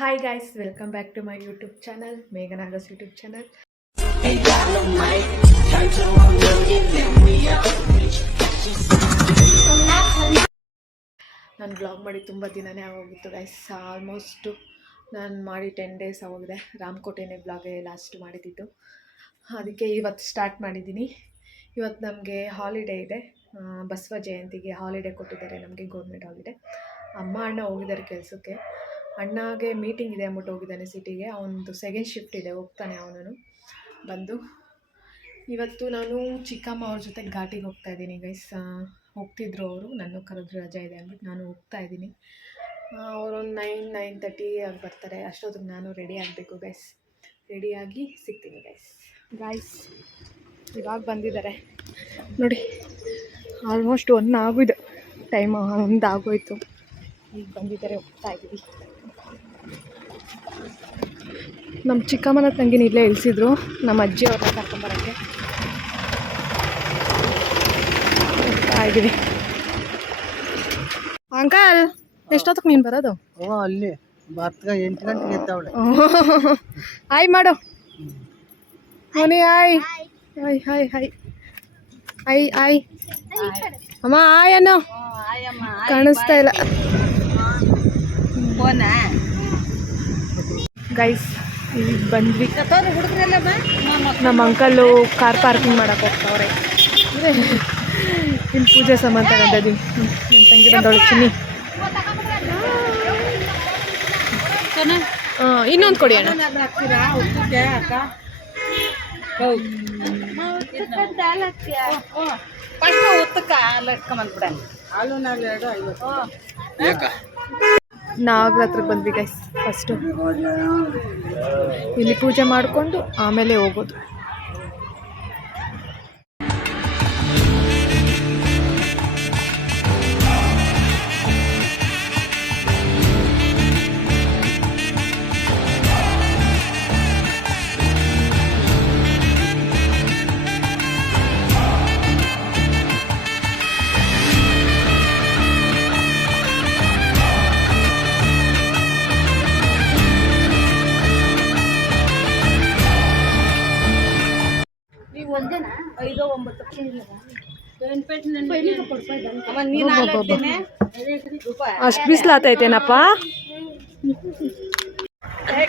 Hi guys, welcome back to my YouTube channel, Meghanaga's YouTube channel. ನಾನು blog ಮಾಡಿ ತುಂಬ ದಿನನೇ ಆಗೋಗಿತ್ತು ಗೈಸ್. ಆಲ್ಮೋಸ್ಟು ನಾನು ಮಾಡಿ 10 days ಆಗೋಗಿದೆ. ರಾಮಕೋಟೆನೇ ಬ್ಲಾಗೇ ಲಾಸ್ಟ್ ಮಾಡಿದ್ದು. ಅದಕ್ಕೆ ಇವತ್ತು ಸ್ಟಾರ್ಟ್ ಮಾಡಿದ್ದೀನಿ. ಇವತ್ತು ನಮಗೆ ಹಾಲಿಡೇ ಇದೆ, ಬಸವ ಜಯಂತಿಗೆ ಹಾಲಿಡೇ ಕೊಟ್ಟಿದ್ದಾರೆ ನಮಗೆ, ಗೌರ್ಮೆಂಟ್ ಹಾಲಿಡೇ. ಅಮ್ಮ ಅಣ್ಣ ಹೋಗಿದ್ದಾರೆ ಕೆಲಸಕ್ಕೆ. ಅಣ್ಣಗೆ ಮೀಟಿಂಗ್ ಇದೆ ಅಂದ್ಬಿಟ್ಟು ಹೋಗಿದ್ದಾನೆ ಸಿಟಿಗೆ. ಅವನದು ಸೆಕೆಂಡ್ ಶಿಫ್ಟ್ ಇದೆ, ಹೋಗ್ತಾನೆ ಅವನು ಬಂದು. ಇವತ್ತು ನಾನು ಚಿಕ್ಕಮ್ಮ ಅವ್ರ ಜೊತೆ ಘಾಟಿಗೆ ಹೋಗ್ತಾಯಿದ್ದೀನಿ ಗೈಸ್. ಹೋಗ್ತಿದ್ರು ಅವರು, ನನ್ನ ಕರೆದ್ರು ರಜೆ ಇದೆ ಅಂದ್ಬಿಟ್ಟು ನಾನು ಹೋಗ್ತಾಯಿದ್ದೀನಿ. ಅವರೊಂದು 9-9:30 ಆಗಿ ಬರ್ತಾರೆ. ಅಷ್ಟೊತ್ತಿಗೆ ನಾನು ರೆಡಿ ಆಗಬೇಕು ಗೈಸ್. ರೆಡಿಯಾಗಿ ಸಿಗ್ತೀನಿ ಗೈಸ್. ಇವಾಗ ಬಂದಿದ್ದಾರೆ ನೋಡಿ. ಆಲ್ಮೋಸ್ಟ್ 1 ಆಗೋಯ್ತು, ಟೈಮ್ 1 ಆಗೋಯ್ತು. ಈಗ ಬಂದಿದ್ದಾರೆ, ಹೋಗ್ತಾ ಇದ್ದೀವಿ. ನಮ್ಮ ಚಿಕ್ಕಮ್ಮನ ತಂಗಿನ ಇಲ್ಲೇ ಇಳಿಸಿದ್ರು, ನಮ್ಮ ಅಜ್ಜಿ ಅವ್ರನ್ನ ಕರ್ಕೊಂಬರೋಕ್ಕೆ ಹೋಗ್ತಾ ಇದ್ದೀವಿ. ಅಂಕಲ್, ಎಷ್ಟೊತ್ತಿಗೆ ನೀನು ಬರೋದು? ಅಲ್ಲಿ 8 ಗಂಟೆಗೆ ಎತ್ತವಳೆ. ಹಾಯ್ ಮಾಡು ಮನೆ. Hi hi hi hi hi hi ಅಮ್ಮ. ಹಾಯ್ ಅನ್ನೋ, ಕಾಣಿಸ್ತಾ ಇಲ್ಲ ಗೈಸ್. ಈಗ ಬಂದ್ವಿ. ನಮ್ಮ ಅಂಕಲ್ಲು ಕಾರ್ ಪಾರ್ಕಿಂಗ್ ಮಾಡಕ್ಕೆ ಹೋಗ್ತಾವ್ರೆ. ಇನ್ನು ಪೂಜೆ ಸಂಬಂಧ ಬಂದಿದ್ದೀವಿ. ನನ್ನ ತಂಗಿ ಬಂದವಳು ಚಿನ್ನಿ. ಇನ್ನೊಂದು ಕೊಡಿ ಅಣ್ಣ. ನಾಗರ ಹತ್ರಕ್ಕೆ ಬಂದ್ವಿ ಗೈಸ್. ಫಸ್ಟು ಇಲ್ಲಿ ಪೂಜೆ ಮಾಡಿಕೊಂಡು ಆಮೇಲೆ ಹೋಗೋದು. ಅಷ್ಟು ಬಿಸಿಲಾತೈತೇನಪ್ಪ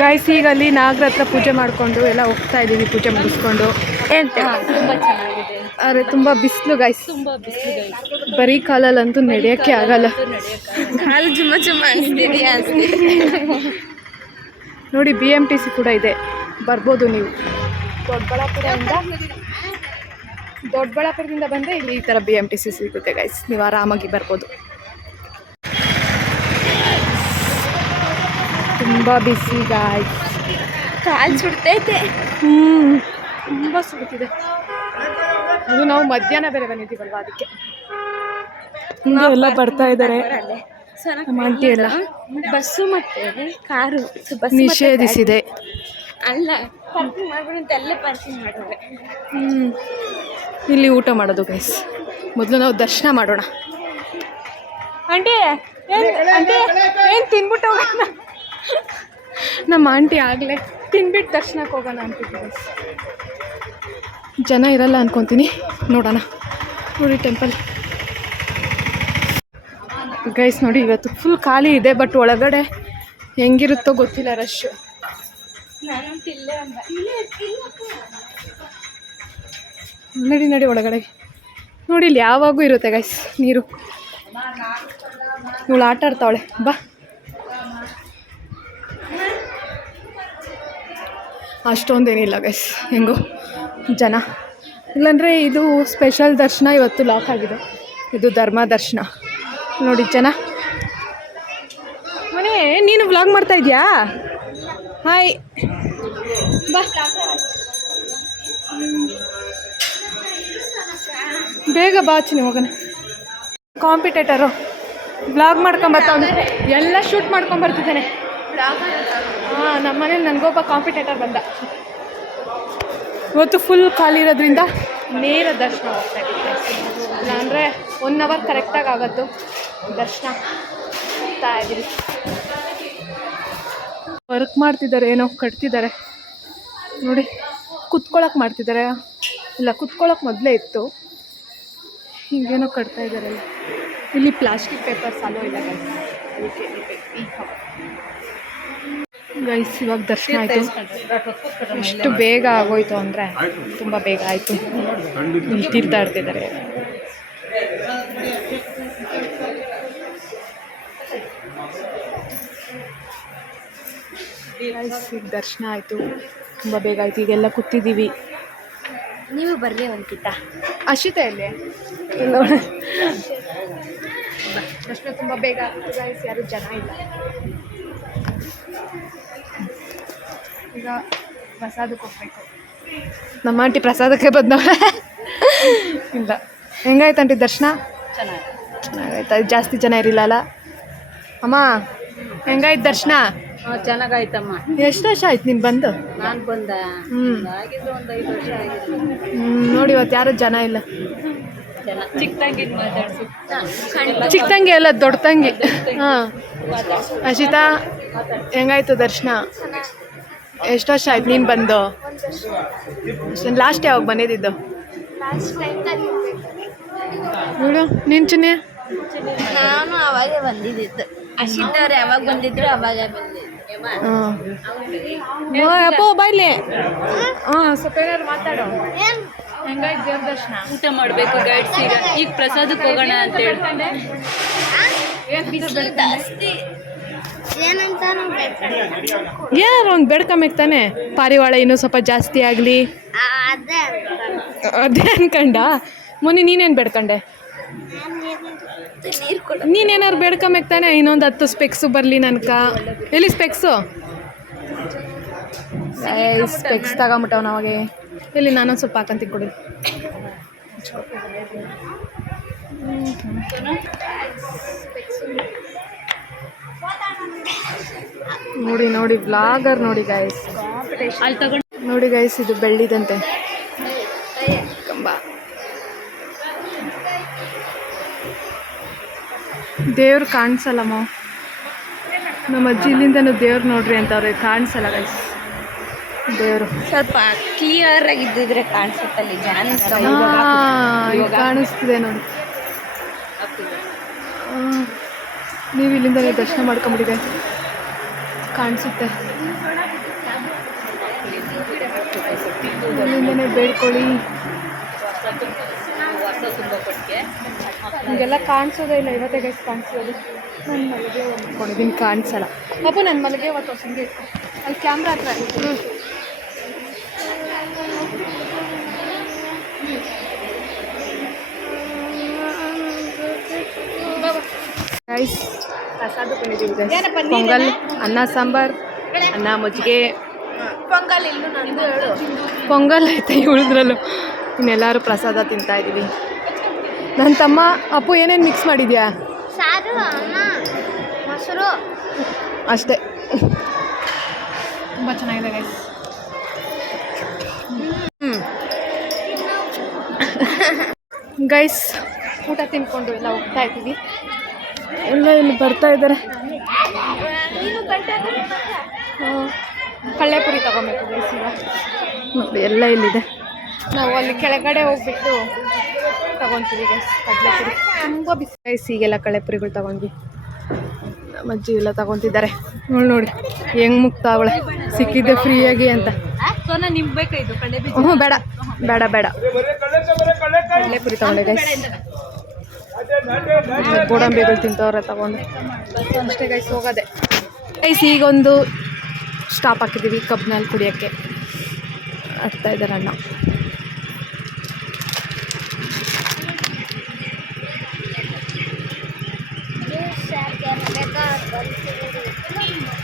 ಗೈಸ್. ಈಗ ಅಲ್ಲಿ ನಾಗರ ಹತ್ರ ಪೂಜೆ ಮಾಡಿಕೊಂಡು ಎಲ್ಲ ಹೋಗ್ತಾ ಇದ್ದೀವಿ. ಪೂಜೆ ಮುಗಿಸ್ಕೊಂಡು ಅರೆ ತುಂಬ ಬಿಸಿಲು ಗೈಸ್. ಬರೀ ಕಾಲಲ್ಲಂತೂ ನಡೆಯೋಕ್ಕೆ ಆಗಲ್ಲ. ನೋಡಿ, BMTC ಕೂಡ ಇದೆ, ಬರ್ಬೋದು ನೀವು. ದೊಡ್ಡಬಳ್ಳಾಪುರದಿಂದ ಬಂದರೆ ಇಲ್ಲಿ ಈ ಥರ BMTC ಸಿಗುತ್ತೆ ಗೈಸ್. ನೀವು ಆರಾಮಾಗಿ ಬರ್ಬೋದು. ತುಂಬ ಬಿಸಿ ಗಾಯ್ಸ್, ಕಾಲು ಸುಡ್ತೈತೆ. ತುಂಬ ಸುಡ್ತಿದೆ. ಅದು ನಾವು ಮಧ್ಯಾಹ್ನ ಬೇರೆ ಬಂದಿದ್ದೀವಲ್ವ, ಅದಕ್ಕೆ ಎಲ್ಲ ಬರ್ತಾ ಇದ್ದಾರೆ ನಮ್ಮ ಆಂಟಿ ಎಲ್ಲ. ಬಸ್ಸು ಮತ್ತೆ ಕಾರು ನಿಷೇಧಿಸಿದೆ. ಅಲ್ಲ, ಪಾರ್ಕಿಂಗ್ ಮಾಡ್ಬಿಡು ಅಂತ ಎಲ್ಲ ಪಾರ್ಕಿಂಗ್ ಮಾಡೋರೆ. ಇಲ್ಲಿ ಊಟ ಮಾಡೋದು ಗೈಸ್. ಮೊದಲು ನಾವು ದರ್ಶನ ಮಾಡೋಣ. ಆಂಟಿ ಏನು ತಿನ್ಬಿಟ್ಟು ಹೋಗೋಣ? ನಮ್ಮ ಆಂಟಿ ಆಗಲೇ ತಿನ್ಬಿಟ್ಟು ದರ್ಶನಕ್ಕೆ ಹೋಗೋಣ ಅಂತಿದ್ದೆ ಗೈಸ್. ಜನ ಇರಲ್ಲ ಅನ್ಕೊತೀನಿ, ನೋಡೋಣ. ನೋಡಿ ಟೆಂಪಲ್ ಗೈಸ್. ನೋಡಿ, ಇವತ್ತು ಫುಲ್ ಖಾಲಿ ಇದೆ, ಬಟ್ ಒಳಗಡೆ ಹೆಂಗಿರುತ್ತೋ ಗೊತ್ತಿಲ್ಲ, ರಶ್ಶು. ನಡಿ ಒಳಗಡೆ. ನೋಡಿ, ಇಲ್ಲಿ ಯಾವಾಗೂ ಇರುತ್ತೆ ಗೈಸ್ ನೀರು. ಇವಳು ಆಟ ಆಡ್ತಾವಳೆ, ಬಾ. ಅಷ್ಟೊಂದೇನಿಲ್ಲ ಗೈಸ್, ಹೆಂಗೋ ಜನ. ಇಲ್ಲಾಂದರೆ ಇದು ಸ್ಪೆಷಲ್ ದರ್ಶನ ಇವತ್ತು ಲಾಕ್ ಆಗಿದೆ. ಇದು ಧರ್ಮ ದರ್ಶನ. ನೋಡಿ ಜನ. ಮನೆ, ನೀನು ವ್ಲಾಗ್ ಮಾಡ್ತಾ ಇದೆಯಾ? ಹಾಯ್, ಬಾ ಬೇಗ ಬಾ ಚಿನ್ನಿ, ಹೋಗೋಣ. ಕಾಂಪಿಟೇಟರು ವ್ಲಾಗ್ ಮಾಡ್ಕೊಂಬರ್ತಾವನೆ, ಎಲ್ಲ ಶೂಟ್ ಮಾಡ್ಕೊಂಬರ್ತಿದ್ದಾನೆ. ನಮ್ಮ ಮನೇಲಿ ನನಗೊಬ್ಬ ಕಾಂಪಿಟೇಟರ್ ಬಂದ. ಇವತ್ತು ಫುಲ್ ಖಾಲಿ ಇರೋದ್ರಿಂದ ನೇರ ದರ್ಶನ ಹೋಗ್ತಾ ಇದ್ದೆ. ಇಲ್ಲಾಂದರೆ 1 hour ಕರೆಕ್ಟಾಗಿ ಆಗೋದು ದರ್ಶನ. ಹೋಗ್ತಾ ಇದ್ದೀವಿ. ವರ್ಕ್ ಮಾಡ್ತಿದ್ದಾರೆ, ಏನೋ ಕಟ್ತಿದ್ದಾರೆ ನೋಡಿ. ಕುತ್ಕೊಳಕ್ಕೆ ಮಾಡ್ತಿದ್ದಾರೆ, ಇಲ್ಲ ಕುತ್ಕೊಳಕ್ಕೆ ಮೊದಲೇ ಇತ್ತು, ಹಿಂಗೇನೋ ಕಟ್ತಾ ಇದ್ದಾರೆ. ಇಲ್ಲಿ ಪ್ಲಾಸ್ಟಿಕ್ ಪೇಪರ್ಸ್ ಅಲ್ಲೋ ಇಲ್ಲ ಗೈಸ್. ಇವಾಗ ದರ್ಶನ ಆಯಿತು. ಎಷ್ಟು ಬೇಗ ಆಗೋಯ್ತು ಅಂದರೆ ತುಂಬ ಬೇಗ ಆಯಿತು. ಇಲ್ಲಿ ತೀರ್ತಾಡ್ತಿದ್ದಾರೆ. ಈಗ ದರ್ಶನ ಆಯಿತು, ತುಂಬ ಬೇಗ ಆಯಿತು. ಈಗೆಲ್ಲ ಕೂತಿದ್ದೀವಿ. ನೀವು ಬರ್ರಿ ಒಂದ್ಕಿತ. ಅಶಿತಾ ಇಲ್ಲಿ ದರ್ಶನ ತುಂಬ ಬೇಗ ಆಗ್ತದೆ ಗೈಸ್, ಯಾರು ಜನ ಇಲ್ಲ. ಈಗ ಪ್ರಸಾದಕ್ಕೆ ಹೋಗ್ಬೇಕು. ನಮ್ಮ ಆಂಟಿ ಪ್ರಸಾದಕ್ಕೆ ಬಂದವ ಇಲ್ಲ. ಹೆಂಗಾಯ್ತು ಆಂಟಿ ದರ್ಶನ? ಚೆನ್ನಾಗಾಯ್ತು. ಜಾಸ್ತಿ ಜನ ಇರಲಿಲ್ಲ ಅಲ್ಲ ಅಮ್ಮ? ಹೆಂಗಾಯ್ತು ದರ್ಶನ? ಚೆನ್ನಾಗಾಯ್ತಮ್ಮ. ಎಷ್ಟು ವರ್ಷ ಆಯ್ತು ನೀನು ಬಂದು? ನಾನು ಬಂದ ಆಗಿದ್ದು ಒಂದು 5 ವರ್ಷ ಆಗಿದ್ದು. ನೋಡಿ ಇವತ್ತು ಯಾರು ಜನ ಇಲ್ಲ. ಚಿಕ್ಕ ತಂಗಿ ಮಾತಾಡ್ಸಿ. ಚಿಕ್ಕ ತಂಗಿ ಅಲ್ಲ, ದೊಡ್ಡ ತಂಗಿ. ಹಾಂ ಅಶಿತಾ, ಹೆಂಗಾಯ್ತು ದರ್ಶನ? ಎಷ್ಟು ವರ್ಷ ಆಯ್ತು ನೀನು ಬಂದು? ಲಾಸ್ಟ್ ಯಾವಾಗ ಬಂದಿದ್ದು? ನೋಡು ನೀನು ಚಿನ್ನೆ. ನಾನು ಅವಾಗೇ ಬಂದಿದ್ದು. ಅಶಿತವ್ರು ಯಾವಾಗ ಬಂದಿದ್ರು ಅವಾಗೇ ಬಂದಿದ್ದು. ಹಾಂ ಅಪ್ಪೋ ಬಾಯ್ಲಿ. ಹಾಂ ಸ್ವಲ್ಪ ಏನಾದ್ರು ಮಾತಾಡೋ. ಹೆಂಗಾಯ್ತು ದೇವ್ರ ದರ್ಶನ? ಊಟ ಮಾಡಬೇಕು ಗೈಡ್ಸ್. ಈಗ ಪ್ರಸಾದಕ್ಕೆ ಹೋಗೋಣ ಅಂತ ಹೇಳ್ತಾನೆ. ಏನಾರು ಒಂದು ಬೇಡ್ಕೊಂಬೇಕು ತಾನೆ, ಪಾರಿವಾಳ ಇನ್ನೂ ಸ್ವಲ್ಪ ಜಾಸ್ತಿ ಆಗಲಿ ಅದೇ ಅನ್ಕಂಡ. ಮೊನ್ನೆ ನೀನೇನು ಬೇಡ್ಕೊಂಡೆ? ನೀನೇನಾರು ಬೇಡ್ಕೊಂಬೇಕು ತಾನೆ, ಇನ್ನೊಂದು 10 ಸ್ಪೆಕ್ಸು ಬರಲಿ ನನ್ಕ. ಎಲ್ಲಿ ಸ್ಪೆಕ್ಸು? ಸ್ಪೆಕ್ಸ್ ತಗೊಂಬಿಟ್ಟವ್ ನಾವಾಗೆ. ಎಲ್ಲಿ ನಾನೊಂದು ಸ್ವಲ್ಪ ಹಾಕಂತ ಕೊಡಿ. ನೋಡಿ ನೋಡಿ ವ್ಲಾಗರ್ ನೋಡಿ ಗೈಸ್. ನೋಡಿ ಗೈಸ್, ಇದು ಬೆಳ್ಳಿದಂತೆ ಕಂಬ. ದೇವ್ರು ಕಾಣಿಸಲ್ಲಮ್ಮ. ನಮ್ಮ ಅಜ್ಜಿ ಇಲ್ಲಿಂದನೂ ದೇವ್ರು ನೋಡ್ರಿ ಅಂತವ್ರೆ, ಕಾಣಿಸಲ್ಲ ಗೈಸ್ ದೇವರು. ಸ್ವಲ್ಪ ಕ್ಲಿಯರ್ ಆಗಿದ್ದಿದ್ರೆ ಕಾಣಿಸುತ್ತಲ್ಲಿ ಕಾಣಿಸ್ತಿದೆ ನೋಡಿ. ನೀವು ಇಲ್ಲಿಂದಲೇ ದರ್ಶನ ಮಾಡ್ಕೊಂಬಿಡಿ ಗೈಸ್, ಕಾಣಿಸುತ್ತೆ. ಇಲ್ಲಿಂದನೇ ಬೇಡ್ಕೊಳ್ಳಿ. ನಿಮಗೆಲ್ಲ ಕಾಣಿಸೋದೇ ಇಲ್ಲ, ಇವತ್ತೇ ಗೈಸ್ ಕಾಣಿಸೋದು. ನನ್ನ ಮಲ್ಲಿಗೆ ಅಂದ್ಕೊಂಡಿದ್ದೀನಿ, ಕಾಣಿಸಲ್ಲ. ಅಪ್ಪ ನನ್ನ ಮಲ್ಲಿಗೆ ಇವತ್ತು ಸಂಗೆ ಅಲ್ಲಿ ಕ್ಯಾಮ್ರಾ ಹತ್ರ. ಗೈಸ್ ಪ್ರಸಾದ ಬಂದಿದ್ದೀವಿ ಗೈಸ್. ಪೊಂಗಲ್, ಅನ್ನ ಸಾಂಬಾರ್, ಅನ್ನ ಮಜ್ಜಿಗೆ. ಪೊಂಗಲ್ ಇಲ್ಲೂ ನಂದು ಹೇಳು. ಪೊಂಗಲ್ ಐತೆ ಉಳಿದ್ರಲ್ಲೂ. ಇನ್ನೆಲ್ಲರೂ ಪ್ರಸಾದ ತಿಂತಾಯಿದ್ದೀವಿ. ನನ್ನ ತಮ್ಮ ಅಪ್ಪು ಏನೇನು ಮಿಕ್ಸ್ ಮಾಡಿದ್ಯಾ? ಸಾರು, ಅನ್ನ, ಮೊಸರು ಅಷ್ಟೇ. ತುಂಬ ಚೆನ್ನಾಗಿದೆ ಗೈಸ್. ಗೈಸ್ ಊಟ ತಿನ್ಕೊಂಡು ಎಲ್ಲ ಹೋಗ್ತಾ ಇದ್ದೀವಿ. ಎಲ್ಲ ಇಲ್ಲಿ ಬರ್ತಾ ಇದ್ದಾರೆ. ಕಳ್ಳೆಪುರಿ ತಗೊಬೇಕು ಗೈಸ್. ಈಗ ನೋಡಿ ಎಲ್ಲ ಇಲ್ಲಿದೆ. ನಾವು ಅಲ್ಲಿ ಕೆಳಗಡೆ ಹೋಗ್ಬಿಟ್ಟು ತಗೊತೀವಿ ಗೈಸ್ ಕಡಲೆಪುರಿ. ತುಂಬ ಬಿಸಿ ಗೈಸ್. ಈಗೆಲ್ಲ ಕಳ್ಳೆಪುರಿಗಳು ತಗೊಂಡ್ವಿ. ನಮ್ಮ ಅಜ್ಜಿ ಎಲ್ಲ ತಗೊತಿದ್ದಾರೆ. ನೋಡಿ ಹೆಂಗೆ ಮುಗ್ತಾವಳೆ, ಸಿಕ್ಕಿದ್ದೆ ಫ್ರೀಯಾಗಿ ಅಂತ. ನಿಮ್ಗೆ ಬೇಕಾಯ್ತು ಕಡಲೆ? ಹ್ಞೂ ಬೇಡ ಬೇಡ ಬೇಡ, ಕಡಲೆಪುರಿ ತಗೊಂಡೆ ಗೈಸ್. ಗೋಡಂಬಿಗಳು ತಿಂತವ್ರೆ ತಗೊಂಡು ಅಷ್ಟೇ ಗೈಸ್. ಹೋಗೋದೆ ಗೈಸ್. ಈಗೊಂದು ಸ್ಟಾಪ್ ಹಾಕಿದ್ದೀವಿ ಕಬ್ನಲ್ಲಿ ಕುಡಿಯೋಕ್ಕೆ. ಆಗ್ತಾ ಇದ್ದಾರೆ ಅಣ್ಣ.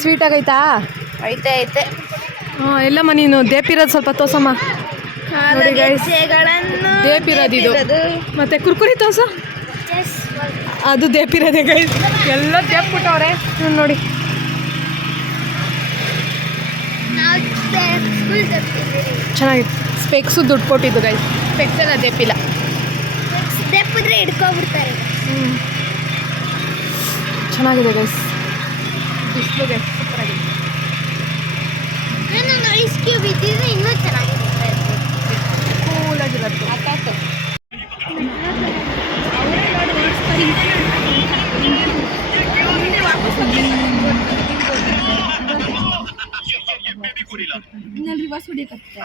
ಸ್ವೀಟ್ ಆಗೈತಾ? ಐತೆ ಐತೆ. ಹಾಂ ಎಲ್ಲಮ್ಮ ನೀನು ದೇಪಿರೋದು ಸ್ವಲ್ಪ ತೋಸಮ್ಮ. ನೋಡಿ ಗೈಸ್, ದೇಪಿರೋದು ಇದು. ಮತ್ತೆ ಕುರ್ಕುರಿ ತೋಸ, ಅದು ದೇಪಿರೋದೆ ಗೈಸ್. ಎಲ್ಲ ದೇಪ್ಬಿಟ್ಟವ್ರೆ ನೋಡಿ. ಚೆನ್ನಾಗಿತ್ತು. ಸ್ಪೆಕ್ಸು ದುಡ್ಡು ಕೊಟ್ಟಿದ್ದು ಗೈಸ್. ಸ್ಪೆಕ್ಸ್ ಎಲ್ಲ ದೇಪಿಲ್ಲ. ದೆಪ್ಪಿದ್ರೆ ಹಿಡ್ಕೊಬಿಡ್ತಾರೆ. ಚೆನ್ನಾಗಿದೆ ಗೈಸ್. ಬಿಸಿಲು ಗೈಸ್ ಸೂಪರಾಗಿದೆ. ರಿವರ್ಸ್ ಹೊಡಿಯಕತ್ತೆ